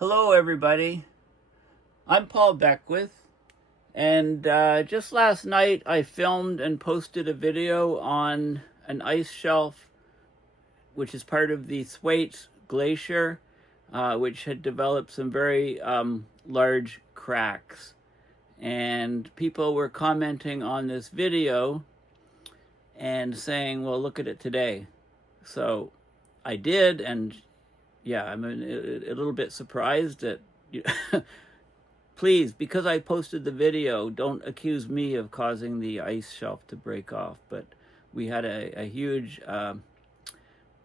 Hello, everybody. I'm Paul Beckwith, and just last night I filmed and posted a video on an ice shelf which is part of the Thwaites glacier, which had developed some very large cracks. And people were commenting on this video and saying, well, look at it today. So I did, and yeah, I'm a little bit surprised that please, because I posted the video, don't accuse me of causing the ice shelf to break off. But we had a huge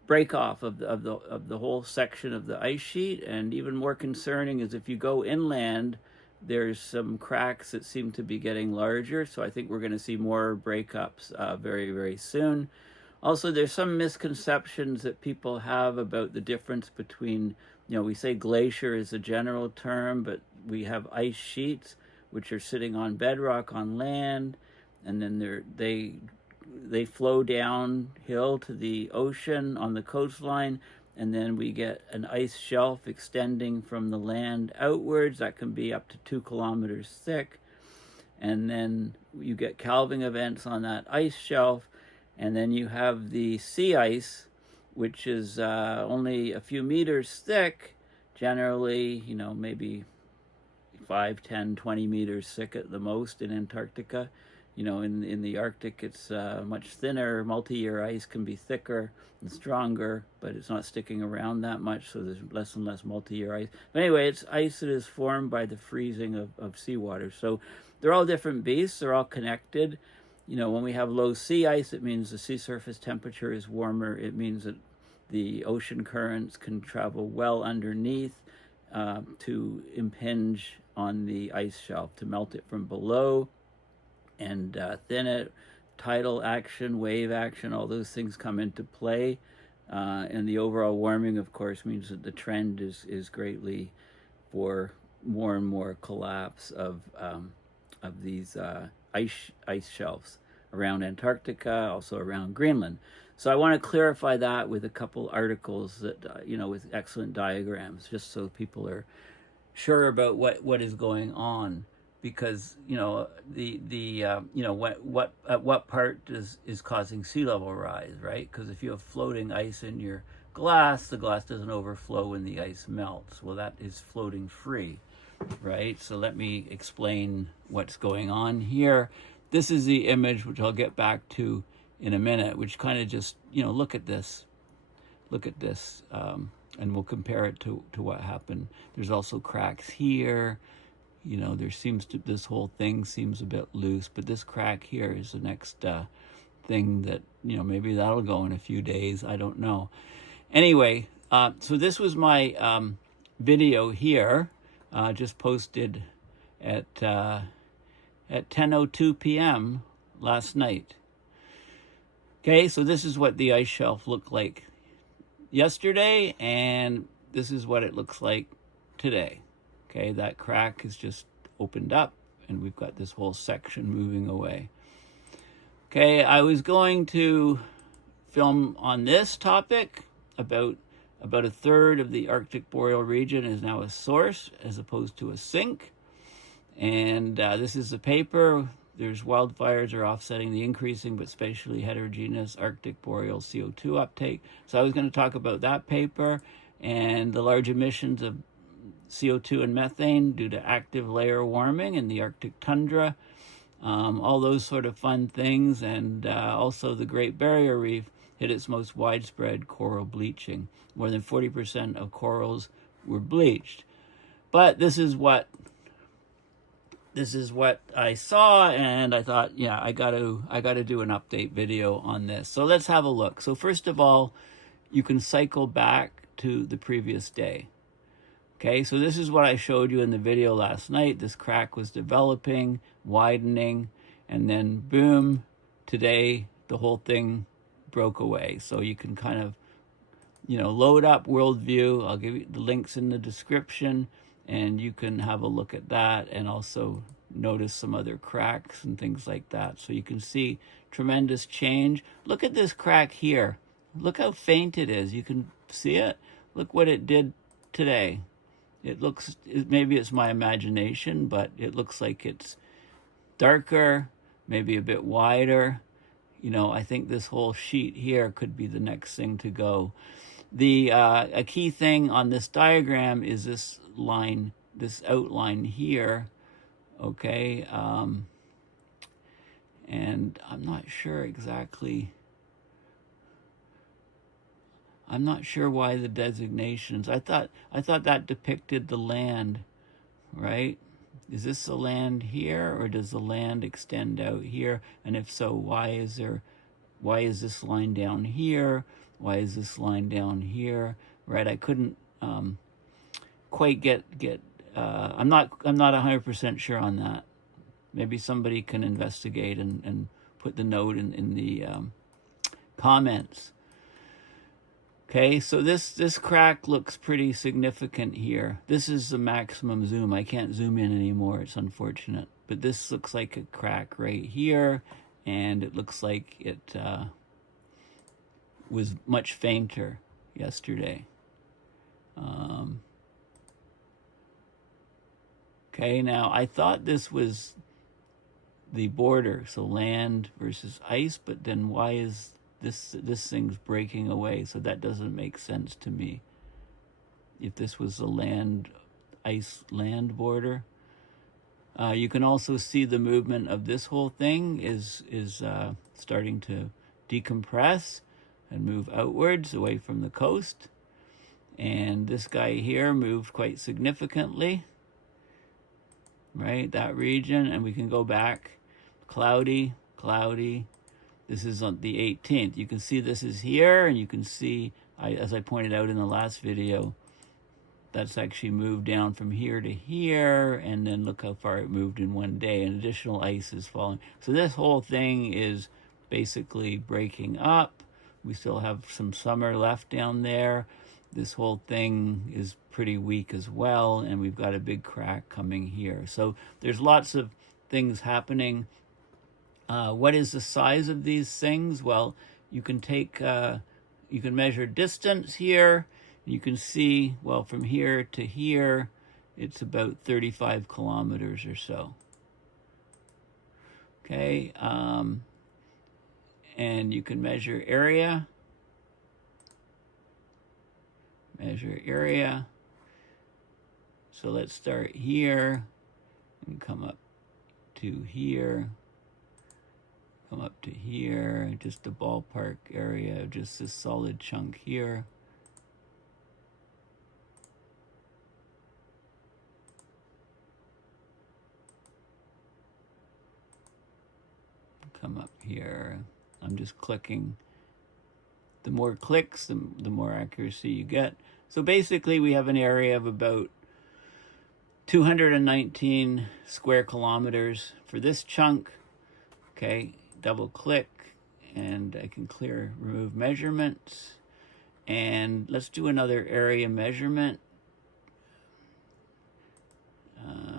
break off of the whole section of the ice sheet, and even more concerning is if you go inland, there's some cracks that seem to be getting larger. So I think we're going to see more breakups very, very soon. Also, there's some misconceptions that people have about the difference between, we say glacier is a general term, but we have ice sheets which are sitting on bedrock on land, and then they flow downhill to the ocean on the coastline, and then we get an ice shelf extending from the land outwards that can be up to 2 kilometers thick, and then you get calving events on that ice shelf. And then you have the sea ice, which is only a few meters thick, generally, maybe 5, 10, 20 meters thick at the most in Antarctica. In the Arctic, it's much thinner. Multi-year ice can be thicker and stronger, but it's not sticking around that much, so there's less and less multi-year ice. But anyway, it's ice that is formed by the freezing of seawater. So they're all different beasts. They're all connected. When we have low sea ice, it means the sea surface temperature is warmer. It means that the ocean currents can travel well underneath to impinge on the ice shelf, to melt it from below and thin it. Tidal action, wave action, all those things come into play. And the overall warming, of course, means that the trend is greatly for more and more collapse of these ice shelves around Antarctica, also around Greenland. So I want to clarify that with a couple articles that with excellent diagrams, just so people are sure about what is going on. Because what at what part is causing sea level rise, right? Because if you have floating ice in your glass, the glass doesn't overflow when the ice melts. Well, that is floating free, right? So let me explain what's going on here. This is the image, which I'll get back to in a minute, which kind of just, look at this, and we'll compare it to what happened. There's also cracks here. This whole thing seems a bit loose, but this crack here is the next thing that, maybe that'll go in a few days. I don't know. Anyway, so this was my video here, just posted at 10:02 p.m. last night. Okay, so this is what the ice shelf looked like yesterday, and this is what it looks like today. Okay, that crack is just opened up, and we've got this whole section moving away. Okay, I was going to film on this topic about a third of the Arctic boreal region is now a source as opposed to a sink. And this is the paper. There's wildfires are offsetting the increasing but spatially heterogeneous Arctic boreal CO2 uptake. So I was going to talk about that paper and the large emissions of CO2 and methane due to active layer warming in the Arctic tundra, all those sort of fun things. And also the Great Barrier Reef hit its most widespread coral bleaching. More than 40% of corals were bleached. But this is what I saw, and I thought, yeah, I got to do an update video on this. So let's have a look. So first of all, you can cycle back to the previous day. Okay, so this is what I showed you in the video last night. This crack was developing, widening, and then boom, today the whole thing broke away. So you can kind of, load up Worldview. I'll give you the links in the description, and you can have a look at that and also notice some other cracks and things like that. So you can see tremendous change. Look at this crack here. Look how faint it is. You can see it. Look what it did today. It looks, maybe it's my imagination, but it looks like it's darker, maybe a bit wider. You know, I think this whole sheet here could be the next thing to go. A key thing on this diagram is this line, this outline here, okay? And I'm not sure exactly, I'm not sure why the designations. I thought that depicted the land, right? Is this the land here, or does the land extend out here? And if so, why is this line down here? Why is this line down here? Right? I couldn't quite get. I'm not 100% sure on that. Maybe somebody can investigate and put the note in the comments. Okay, so this crack looks pretty significant here. This is the maximum zoom. I can't zoom in anymore. It's unfortunate. But this looks like a crack right here, and it looks like it was much fainter yesterday. Okay, now I thought this was the border, so land versus ice, but then why is this thing's breaking away? So that doesn't make sense to me. If this was the ice-land border. You can also see the movement of this whole thing is starting to decompress and move outwards away from the coast. And this guy here moved quite significantly, right? That region, and we can go back. Cloudy. This is on the 18th. You can see this is here, and you can see, as I pointed out in the last video, that's actually moved down from here to here, and then look how far it moved in one day, and additional ice is falling. So this whole thing is basically breaking up. We still have some summer left down there. This whole thing is pretty weak as well, and we've got a big crack coming here. So there's lots of things happening. What is the size of these things? Well, you can you can measure distance here. You can see, well, from here to here, it's about 35 kilometers or so. Okay, and you can measure area. So let's start here and come up to here. Come up to here, just the ballpark area, just this solid chunk here. Come up here. I'm just clicking. The more clicks, the more accuracy you get. So basically we have an area of about 219 square kilometers for this chunk. Okay, double click and I can remove measurements. And let's do another area measurement.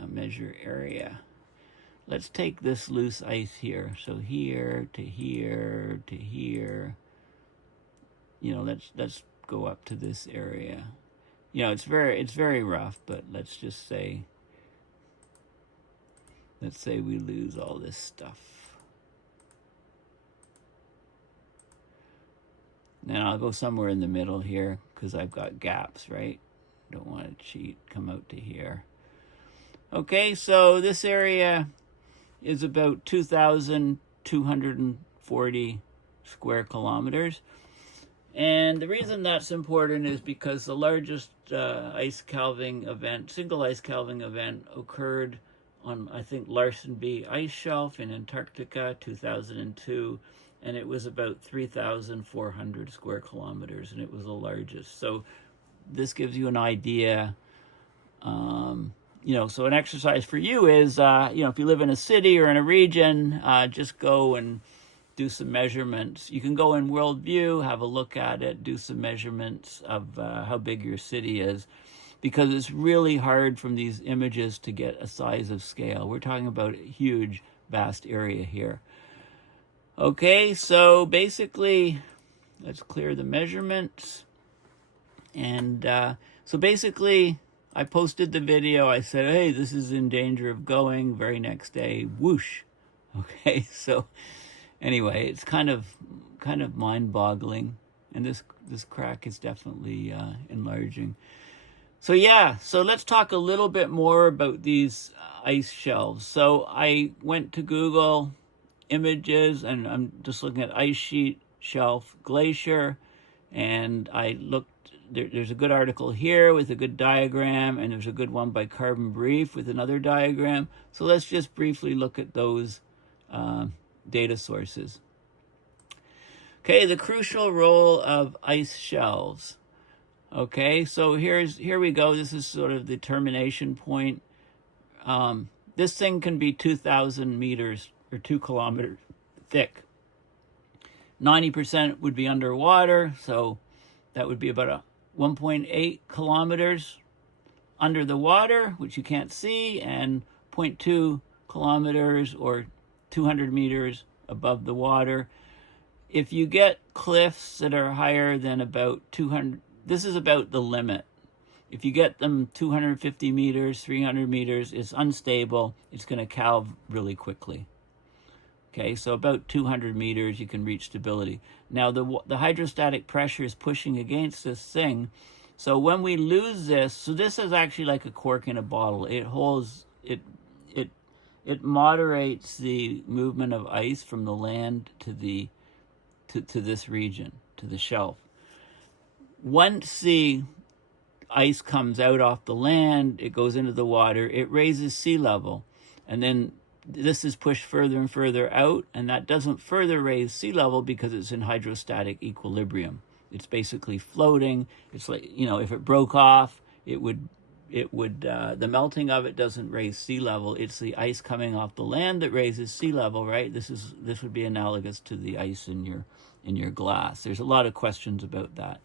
Measure area. Let's take this loose ice here. So here to here to here. You know, let's go up to this area. You know, it's very rough, but let's just say, we lose all this stuff. Now I'll go somewhere in the middle here because I've got gaps, right? Don't want to cheat. Come out to here. Okay, so this area is about 2,240 square kilometers. And the reason that's important is because the largest single ice calving event occurred on, I think, Larsen B ice shelf in Antarctica, 2002, and it was about 3,400 square kilometers, and it was the largest. So this gives you an idea. You know, so an exercise for you is, you know, if you live in a city or in a region, just go and do some measurements. You can go in Worldview, have a look at it, do some measurements of how big your city is, because it's really hard from these images to get a size of scale. We're talking about a huge, vast area here. Okay, so basically, let's clear the measurements. And so basically, I posted the video. I said, hey, this is in danger of going. Very next day, whoosh. Okay, so anyway, it's kind of mind-boggling, and this crack is definitely enlarging. So yeah, so let's talk a little bit more about these ice shelves. So I went to Google Images, and I'm just looking at ice sheet, shelf, glacier, and I looked. There's a good article here with a good diagram, and there's a good one by Carbon Brief with another diagram. So let's just briefly look at those data sources. Okay, the crucial role of ice shelves. Okay, so here we go. This is sort of the termination point. This thing can be 2,000 meters or 2 kilometers thick. 90% would be underwater, so that would be about 1.8 kilometers under the water, which you can't see, and 0.2 kilometers or 200 meters above the water. If you get cliffs that are higher than about 200, this is about the limit. If you get them 250 meters, 300 meters, it's unstable. It's going to calve really quickly. Okay, so about 200 meters, you can reach stability. Now, the hydrostatic pressure is pushing against this thing. So when we lose this, so this is actually like a cork in a bottle. It holds, it moderates the movement of ice from the land to this region, to the shelf. Once the ice comes out off the land, it goes into the water, it raises sea level, and then this is pushed further and further out, and that doesn't further raise sea level because it's in hydrostatic equilibrium. It's basically floating. It's like, if it broke off, it would the melting of it doesn't raise sea level. It's the ice coming off the land that raises sea level, right? This would be analogous to the ice in your glass. There's a lot of questions about that.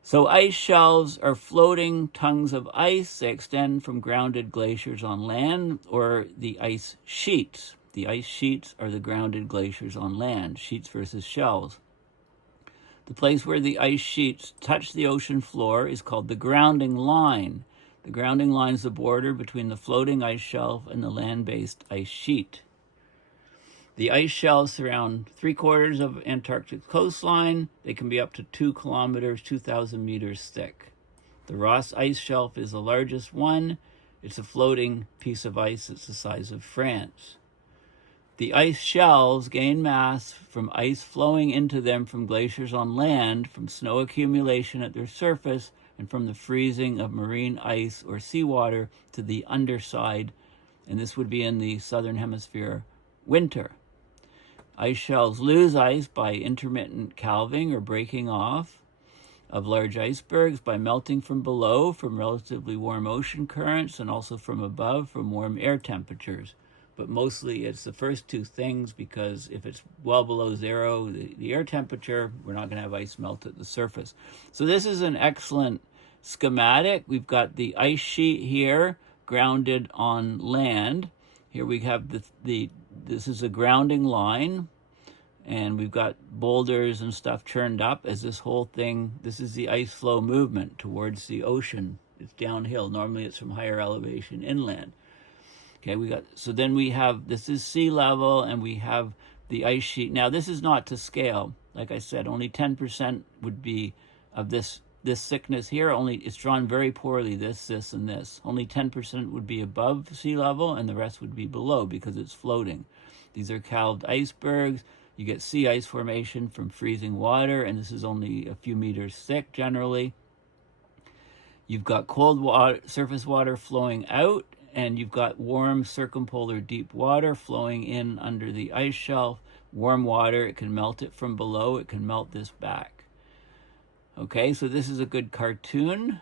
So ice shelves are floating tongues of ice. They extend from grounded glaciers on land, or the ice sheets. The ice sheets are the grounded glaciers on land, sheets versus shelves. The place where the ice sheets touch the ocean floor is called the grounding line. The grounding line is the border between the floating ice shelf and the land-based ice sheet. The ice shelves surround 3/4 of Antarctic coastline. They can be up to 2 kilometers, 2,000 meters thick. The Ross ice shelf is the largest one. It's a floating piece of ice that's the size of France. The ice shelves gain mass from ice flowing into them from glaciers on land, from snow accumulation at their surface, and from the freezing of marine ice or seawater to the underside, and this would be in the southern hemisphere winter. Ice shelves lose ice by intermittent calving or breaking off of large icebergs, by melting from below from relatively warm ocean currents, and also from above from warm air temperatures. But mostly it's the first two things, because if it's well below zero, the air temperature, we're not going to have ice melt at the surface. So this is an excellent schematic. We've got the ice sheet here grounded on land. Here we have this is a grounding line, and we've got boulders and stuff churned up as this whole thing. This is the ice flow movement towards the ocean. It's downhill. Normally it's from higher elevation inland. Okay, then we have, this is sea level, and we have the ice sheet. Now this is not to scale. Like I said, only 10% would be of this thickness here. Only it's drawn very poorly, this, and this. Only 10% would be above sea level, and the rest would be below because it's floating. These are calved icebergs. You get sea ice formation from freezing water, and this is only a few meters thick generally. You've got cold water, surface water flowing out, and you've got warm circumpolar deep water flowing in under the ice shelf. Warm water, it can melt it from below, it can melt this back. Okay, so this is a good cartoon.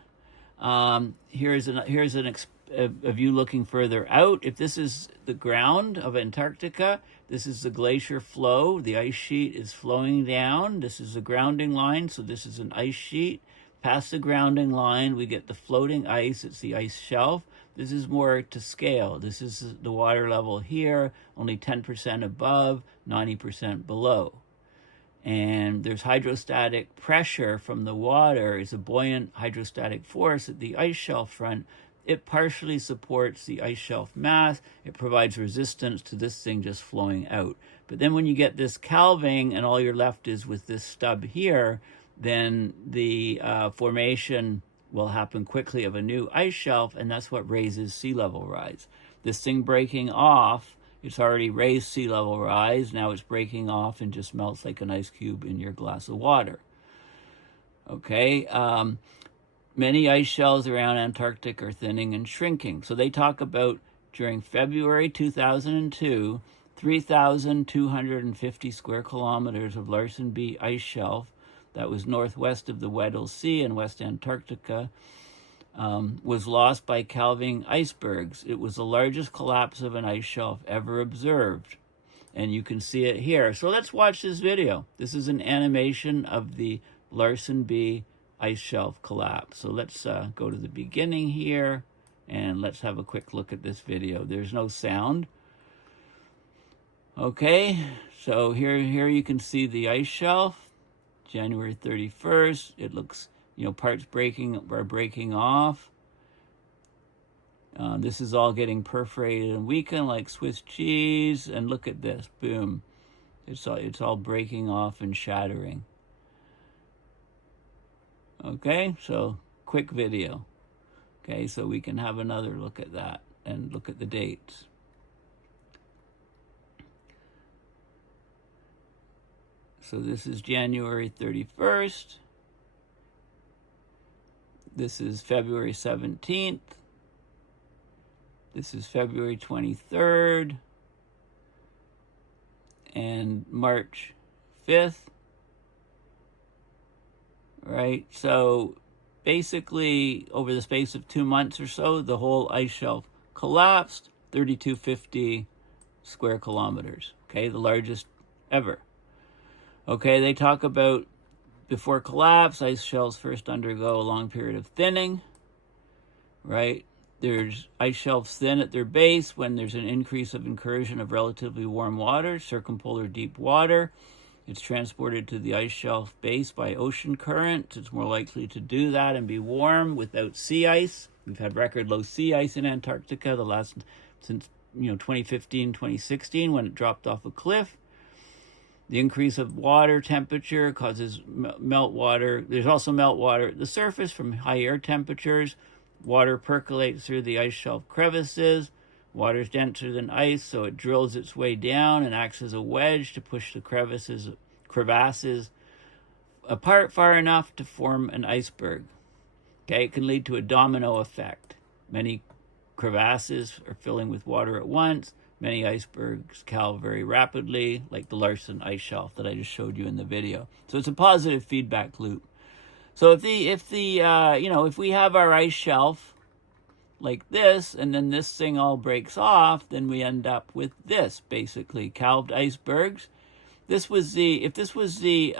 Here's a view looking further out. If this is the ground of Antarctica, this is the glacier flow. The ice sheet is flowing down. This is the grounding line, so this is an ice sheet. Past the grounding line, we get the floating ice. It's the ice shelf. This is more to scale. This is the water level here, only 10% above, 90% below. and there's hydrostatic pressure from the water. It's a buoyant hydrostatic force at the ice shelf front. It partially supports the ice shelf mass. It provides resistance to this thing just flowing out. But then when you get this calving and all you're left is with this stub here, then the formation will happen quickly of a new ice shelf, and that's what raises sea level rise. This thing breaking off, it's already raised sea level rise. Now it's breaking off and just melts like an ice cube in your glass of water. Okay. Many ice shelves around Antarctic are thinning and shrinking. So they talk about during February 2002, 3,250 square kilometers of Larsen B ice shelf that was northwest of the Weddell Sea in West Antarctica was lost by calving icebergs. It was the largest collapse of an ice shelf ever observed. And you can see it here. So let's watch this video. This is an animation of the Larsen B ice shelf collapse. So let's go to the beginning here and let's have a quick look at this video. There's no sound. Okay, so here you can see the ice shelf, January 31st. It looks, parts are breaking off. This is all getting perforated and weakened like Swiss cheese. And look at this, boom. It's all breaking off and shattering. Okay, so quick video. Okay, so we can have another look at that and look at the dates. So this is January 31st. This is February 17th. This is February 23rd. And March 5th. Right, so basically over the space of 2 months or so, the whole ice shelf collapsed, 3,250 square kilometers, okay, the largest ever. Okay, they talk about before collapse, ice shelves first undergo a long period of thinning, right? There's ice shelves thin at their base when there's an increase of incursion of relatively warm water, circumpolar deep water. It's transported to the ice shelf base by ocean currents. It's more likely to do that and be warm without sea ice. We've had record low sea ice in Antarctica since 2015, 2016 when it dropped off a cliff. The increase of water temperature causes meltwater. There's also meltwater at the surface from high air temperatures. Water percolates through the ice shelf crevices. Water is denser than ice, so it drills its way down and acts as a wedge to push the crevasses apart far enough to form an iceberg. Okay, it can lead to a domino effect. Many crevasses are filling with water at once. Many icebergs calve very rapidly, like the Larsen ice shelf that I just showed you in the video. So it's a positive feedback loop. So if we have our ice shelf like this, and then this thing all breaks off, then we end up with this, basically, calved icebergs. If this was the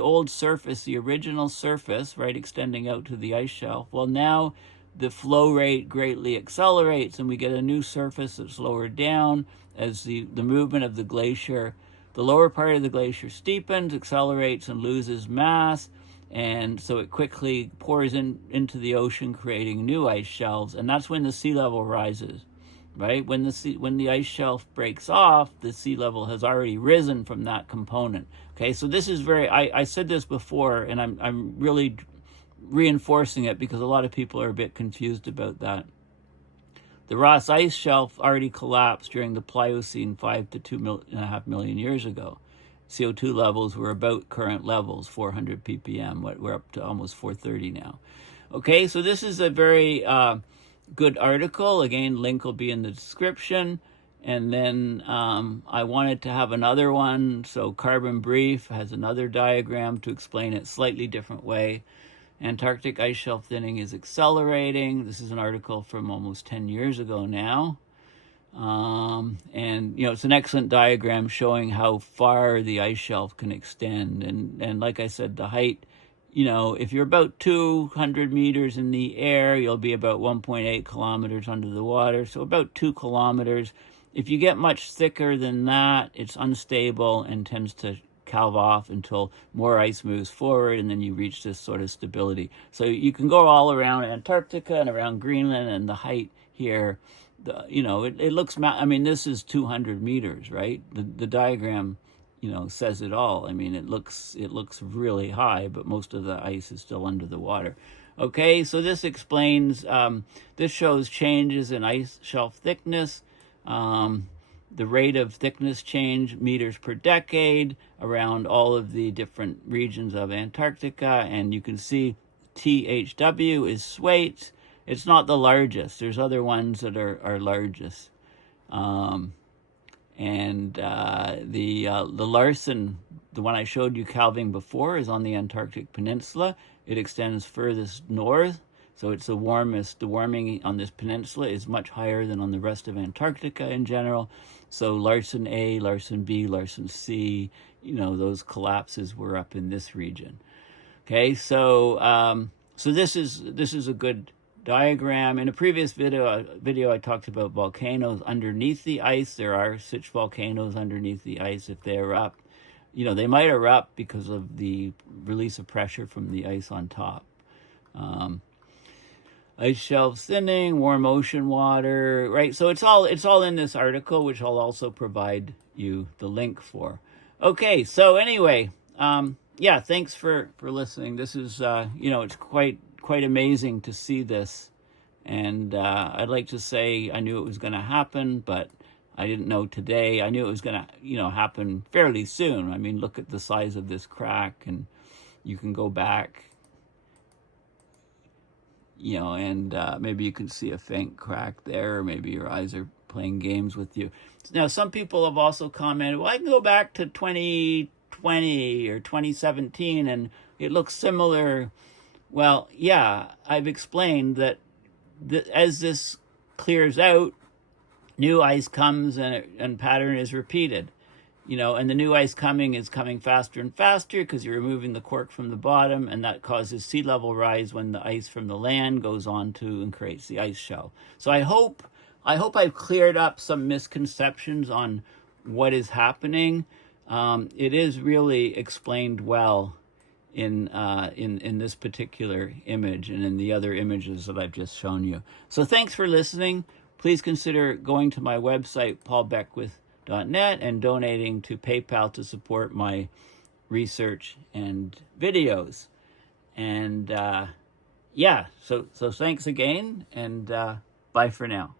old surface, the original surface, right, extending out to the ice shelf, well, now the flow rate greatly accelerates, and we get a new surface that's lowered down as the movement of the glacier. The lower part of the glacier steepens, accelerates, and loses mass. And so it quickly pours into the ocean, creating new ice shelves. And that's when the sea level rises, right? When the ice shelf breaks off, the sea level has already risen from that component. Okay, so this is I said this before, and I'm really reinforcing it because a lot of people are a bit confused about that. The Ross ice shelf already collapsed during the Pliocene 5 to 2.5 million years ago. CO2 levels were about current levels, 400 ppm. We're up to almost 430 now. Okay, so this is a very good article. Again, link will be in the description. And then I wanted to have another one. So Carbon Brief has another diagram to explain it slightly different way. Antarctic ice shelf thinning is accelerating. This is an article from almost 10 years ago now. And it's an excellent diagram showing how far the ice shelf can extend. And like I said, the height, if you're about 200 meters in the air, you'll be about 1.8 kilometers under the water. So about 2 kilometers. If you get much thicker than that, it's unstable and tends to calve off until more ice moves forward, and then you reach this sort of stability. So you can go all around Antarctica and around Greenland, and the height here, it looks, I mean, this is 200 meters, right? The diagram, says it all. I mean, it looks really high, but most of the ice is still under the water. Okay, so this explains, this shows changes in ice shelf thickness, the rate of thickness change, meters per decade, around all of the different regions of Antarctica. And you can see THW is Thwaites. It's not the largest. There's other ones that are largest. The Larsen, the one I showed you calving before, is on the Antarctic Peninsula. It extends furthest north, so it's the warmest. The warming on this peninsula is much higher than on the rest of Antarctica in general. So Larsen A, Larsen B, Larsen C, those collapses were up in this region. Okay, so this is a good diagram. In a previous video I talked about volcanoes underneath the ice. There are such volcanoes underneath the ice. If they erupt, they might erupt because of the release of pressure from the ice on top. Ice shelves thinning, warm ocean water, right? So it's all in this article, which I'll also provide you the link for. Okay, so anyway, yeah, thanks for listening. This is, it's quite amazing to see this. And I'd like to say I knew it was going to happen, but I didn't know today. I knew it was going to, happen fairly soon. I mean, look at the size of this crack, and you can go back, and maybe you can see a faint crack there, or maybe your eyes are playing games with you. Now, some people have also commented, well, I can go back to 2020 or 2017, and it looks similar. Well, yeah, I've explained that as this clears out, new ice comes and pattern is repeated. And the new ice is coming faster and faster because you're removing the cork from the bottom, and that causes sea level rise when the ice from the land goes on to and creates the ice shelf. So I hope I've cleared up some misconceptions on what is happening. It is really explained well in this particular image and in the other images that I've just shown you. So thanks for listening. Please consider going to my website, paulbeckwith.net, and donating to PayPal to support my research and videos. And yeah, so thanks again, and bye for now.